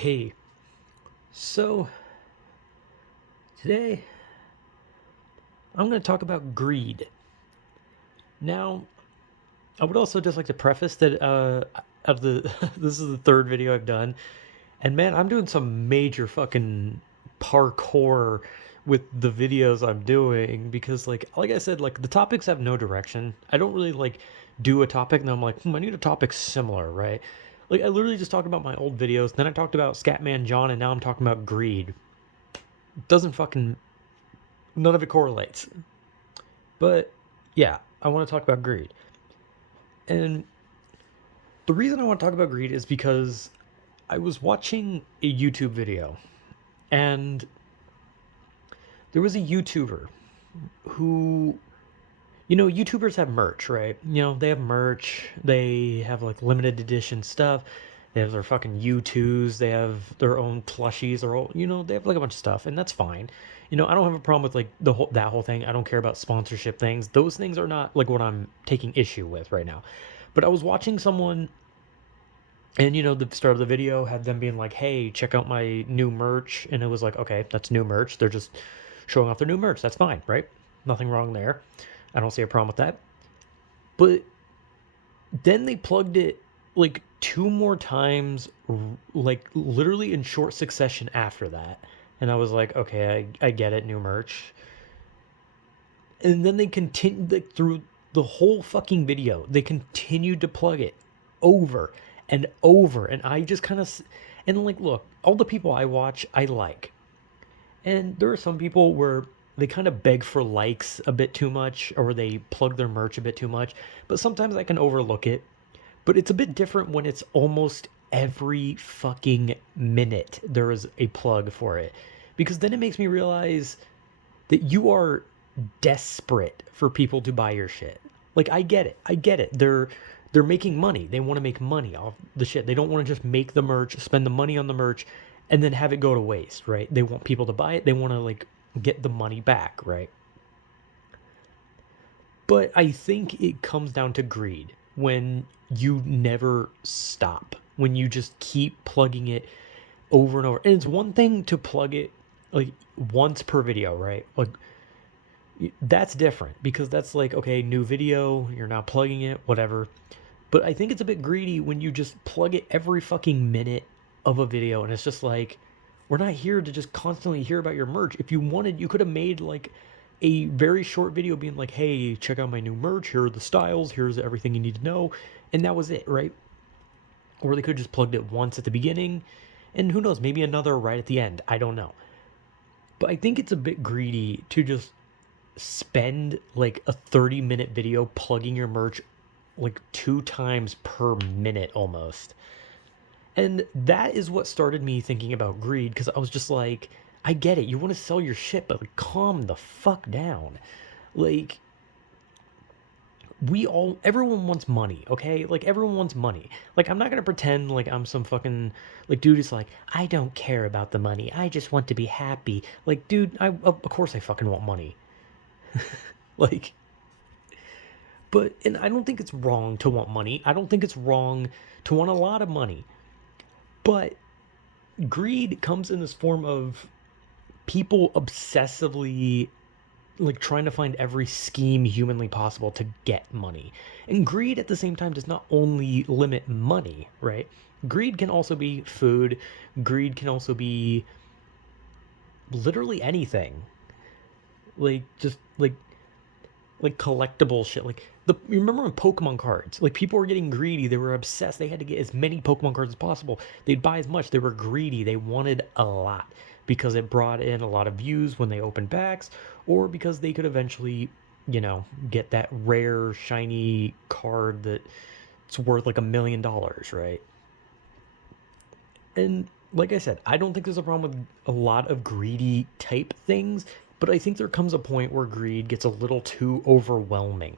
Hey, so today I'm going to talk about greed. Now, I would also just like to preface that of the this is the third video I've done, and man, I'm doing some major fucking parkour with the videos I'm doing because like I said, like the topics have no direction. I don't really like do a topic and I'm like, I need a topic similar, right? Like I literally just talked about my old videos, then I talked about Scatman John, and now I'm talking about greed. It doesn't fucking none of it correlates. But yeah, I want to talk about greed. And the reason I want to talk about greed is because I was watching a YouTube video and there was a YouTuber who, YouTubers have merch, right? They have merch, they have like limited edition stuff. They have their fucking U2s, they have their own plushies, or they have like a bunch of stuff, and that's fine. I don't have a problem with like that whole thing. I don't care about sponsorship things. Those things are not like what I'm taking issue with right now. But I was watching someone, and the start of the video had them being like, "Hey, check out my new merch," and it was like, okay, that's new merch. They're just showing off their new merch. That's fine, right? Nothing wrong there. I don't see a problem with that. But then they plugged it like two more times, like literally in short succession after that. And I was like, okay, I get it, new merch. And then they continued like, through the whole fucking video. They continued to plug it over and over. And I just kind of, and like, look, all the people I watch, I like. And there are some people where they kind of beg for likes a bit too much or they plug their merch a bit too much. But sometimes I can overlook it. But it's a bit different when it's almost every fucking minute there is a plug for it. Because then it makes me realize that you are desperate for people to buy your shit. Like I get it. I get it. They're making money. They want to make money off the shit. They don't want to just make the merch, spend the money on the merch and then have it go to waste, right? They want people to buy it. They want to like get the money back, right? But I think it comes down to greed when you never stop, when you just keep plugging it over and over. And it's one thing to plug it like once per video, right? Like that's different because that's like, okay, new video, you're now plugging it, whatever. But I think it's a bit greedy when you just plug it every fucking minute of a video and it's just like, we're not here to just constantly hear about your merch. If you wanted, you could have made like a very short video being like, hey, check out my new merch. Here are the styles. Here's everything you need to know. And that was it, right? Or they could have just plugged it once at the beginning. And who knows, maybe another right at the end. I don't know. But I think it's a bit greedy to just spend like a 30-minute video plugging your merch like two times per minute almost. And that is what started me thinking about greed because I was just like, I get it. You want to sell your shit, but like, calm the fuck down. Like, everyone wants money, okay? Like, everyone wants money. Like, I'm not gonna pretend like I'm some fucking, like, dude is like, I don't care about the money. I just want to be happy. Like, dude, of course I fucking want money. Like, and I don't think it's wrong to want money. I don't think it's wrong to want a lot of money. But greed comes in this form of people obsessively like trying to find every scheme humanly possible to get money. And greed at the same time does not only limit money, right? Greed can also be food. Greed can also be literally anything. Like just like collectible shit. Like you remember when Pokemon cards? Like people were getting greedy. They were obsessed. They had to get as many Pokemon cards as possible. They'd buy as much. They were greedy. They wanted a lot because it brought in a lot of views when they opened packs, or because they could eventually, get that rare shiny card that's worth like $1 million, right? And like I said, I don't think there's a problem with a lot of greedy type things, but I think there comes a point where greed gets a little too overwhelming.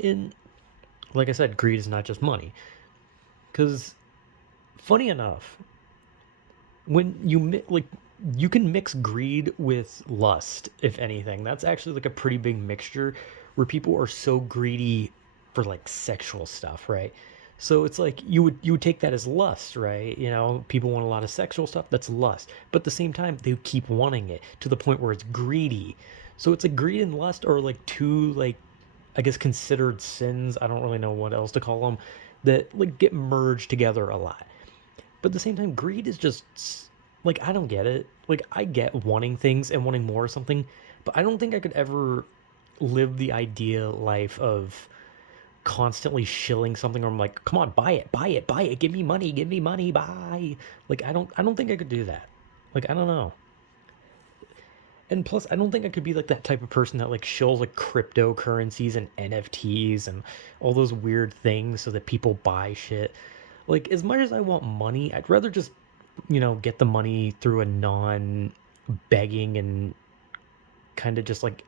And like I said, greed is not just money. Because funny enough, when you can mix greed with lust, if anything. That's actually like a pretty big mixture where people are so greedy for like sexual stuff, right? So it's like you would take that as lust, right? You know, people want a lot of sexual stuff, that's lust. But at the same time, they keep wanting it to the point where it's greedy. So it's like greed and lust are like two, like, I guess considered sins. I don't really know what else to call them, that like get merged together a lot. But at the same time, greed is just like, I don't get it. Like, I get wanting things and wanting more of something, but I don't think I could ever live the idea life of constantly shilling something, or I'm like, come on, buy it, buy it, buy it, give me money, buy. Like, I don't think I could do that. Like, I don't know. And plus, I don't think I could be like that type of person that like shills like cryptocurrencies and NFTs and all those weird things so that people buy shit. Like, as much as I want money, I'd rather just, get the money through a non begging and kind of just like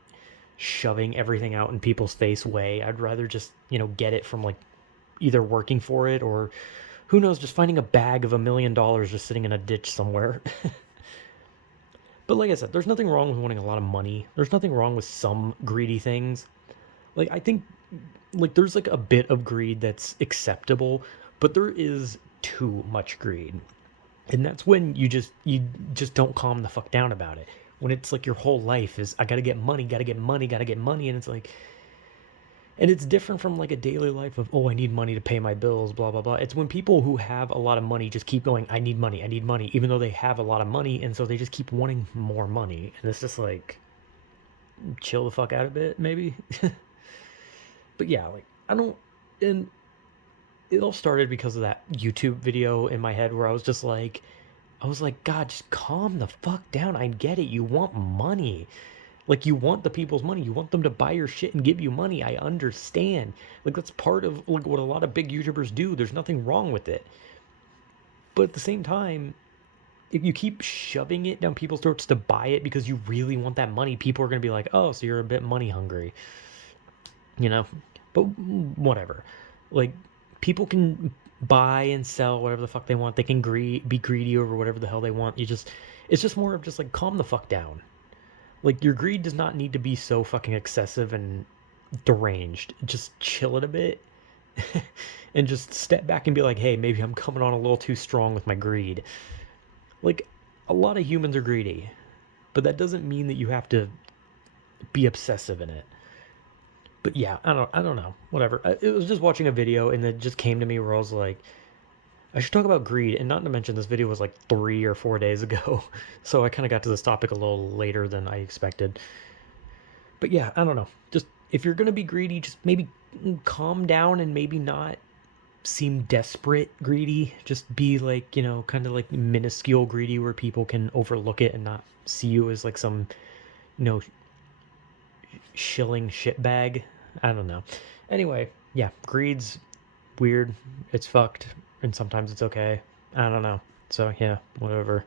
shoving everything out in people's face way. I'd rather just, get it from like either working for it, or who knows, just finding a bag of $1 million just sitting in a ditch somewhere. But like I said, there's nothing wrong with wanting a lot of money. There's nothing wrong with some greedy things. Like, I think like there's like a bit of greed that's acceptable, but there is too much greed. And that's when you just don't calm the fuck down about it. When it's like your whole life is, I gotta get money, gotta get money, gotta get money, and it's like, and it's different from like a daily life of, oh, I need money to pay my bills, blah blah blah. It's when people who have a lot of money just keep going, I need money, even though they have a lot of money, and so they just keep wanting more money, and it's just like, chill the fuck out a bit, maybe. But yeah, like, I don't, and it all started because of that YouTube video in my head where I was like, God, just calm the fuck down. I get it. You want money. Like, you want the people's money. You want them to buy your shit and give you money. I understand. Like, that's part of like what a lot of big YouTubers do. There's nothing wrong with it. But at the same time, if you keep shoving it down people's throats to buy it because you really want that money, people are going to be like, oh, so you're a bit money hungry, you know? But whatever. Like, people can buy and sell whatever the fuck they want. They can be greedy over whatever the hell they want. It's just more of just like, calm the fuck down. Like, your greed does not need to be so fucking excessive and deranged. Just chill it a bit and just step back and be like, hey, maybe I'm coming on a little too strong with my greed. Like, a lot of humans are greedy, but that doesn't mean that you have to be obsessive in it. But yeah, I don't know. Whatever. It was just watching a video and it just came to me where I was like, I should talk about greed, and not to mention this video was like 3 or 4 days ago, so I kind of got to this topic a little later than I expected. But yeah, I don't know. Just, if you're gonna be greedy, just maybe calm down and maybe not seem desperate greedy. Just be like, kind of like minuscule greedy where people can overlook it and not see you as like some, you know, shilling shitbag. I don't know. Anyway, yeah, greed's weird. It's fucked, and sometimes it's okay. I don't know. So yeah, whatever.